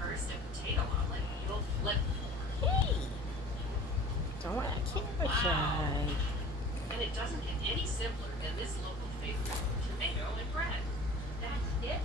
First, a potato omelet you'll flip. Hey, don't want a camera Wow! shy. And it doesn't get any simpler than this local favorite, tomato and bread. That's it?